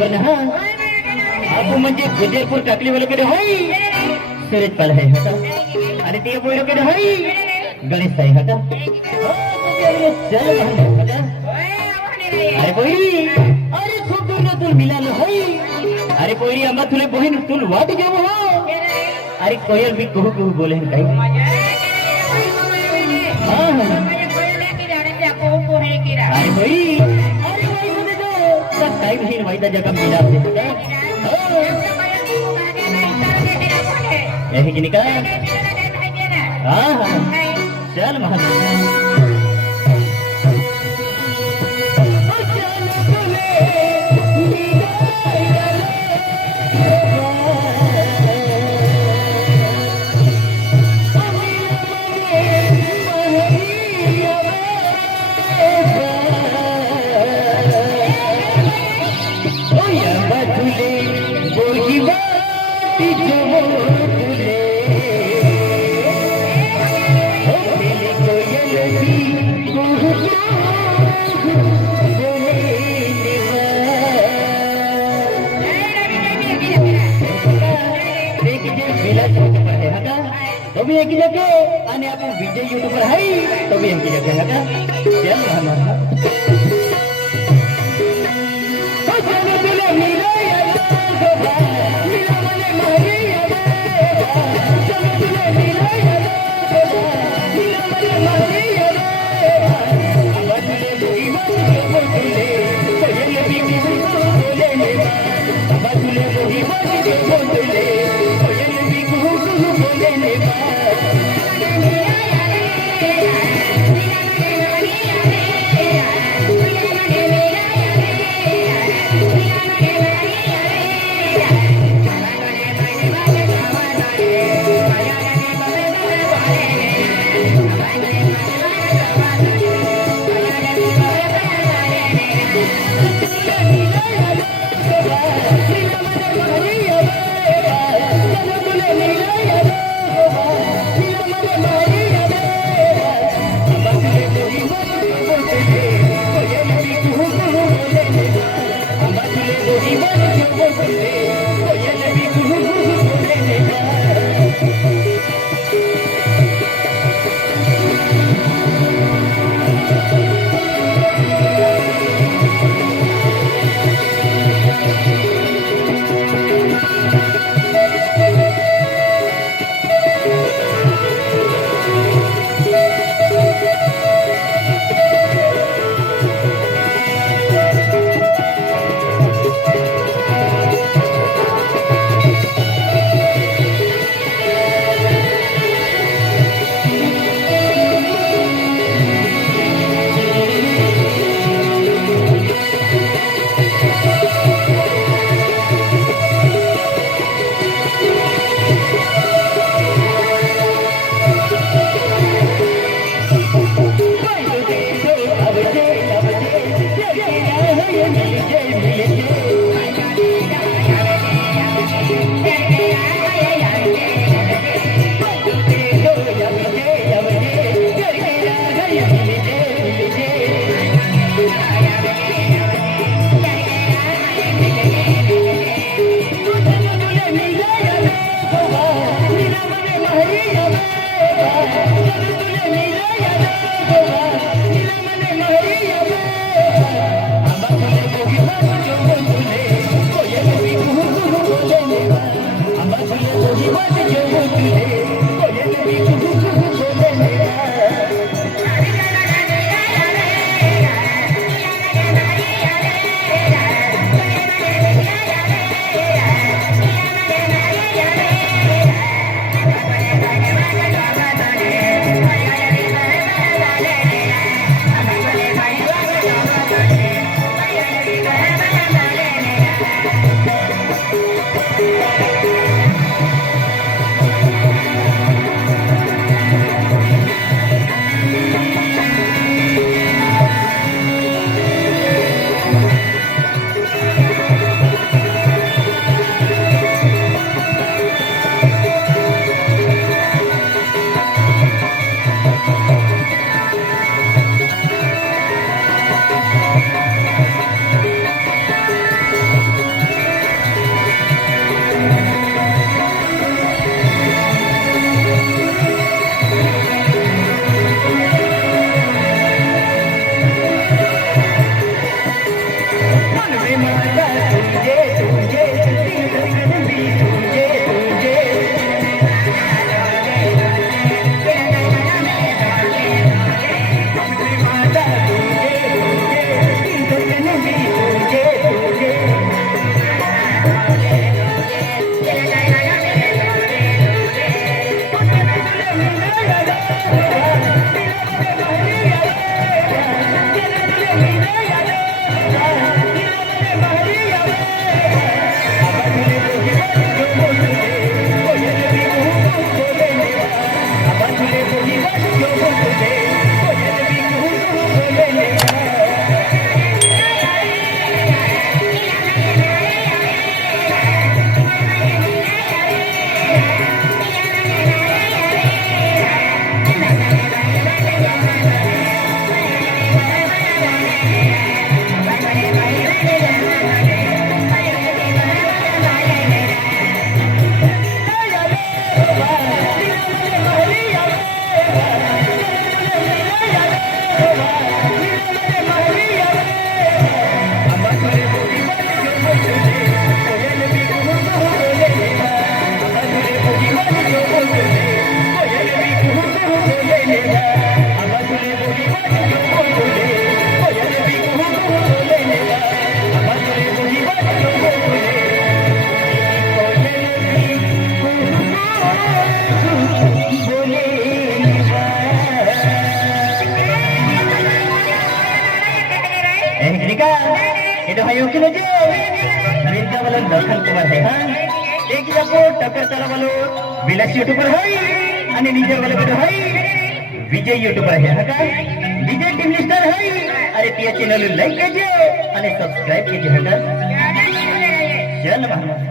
खबर ना हा आपू म्हणजे गुजरपूर टाकलीवाल्याकडे होई सुरेश पाल है हटा अरे ते बोईकडे होई गणेश साई हटा चल हटा अरे बोई अरे खूप दूर ना तू मिळालं होई अरे पोरी आम्हा तुला बहीण तुला वाट घेऊ हो अरे कोयल भी कुहू कुहू बोले काही अरे भाई अरे भाई मुझे तो सब टाइम ही वाइदा जगह मिला यही कि निकाल हाँ हाँ चल महाराज तो भी एक ही जगह आने आप विजय यूट्यूबर है तो भी एक ही जगह है का चल हमारा तो चलो दिले मेरा यार मेरा मने मारे यार चलो दिले मेरा यार मेरा मने मारे यार बदले कोई मत बोले तो ये भी किसी को बोले नहीं बदले कोई मत बोले तो ये भी कुछ बोले नहीं एडो भाई ओके जो मिर्जा वाला लखन कुमार है हां एक जको टक्कर चला वालो विलास यूट्यूबर है आणि निजर वाले बेटो है विजय यूट्यूबर है हा का विजय टीम लिस्टर है अरे ते चॅनल लाईक कीजिए आणि सब्सक्राइब कीजिए हा का चल महाराज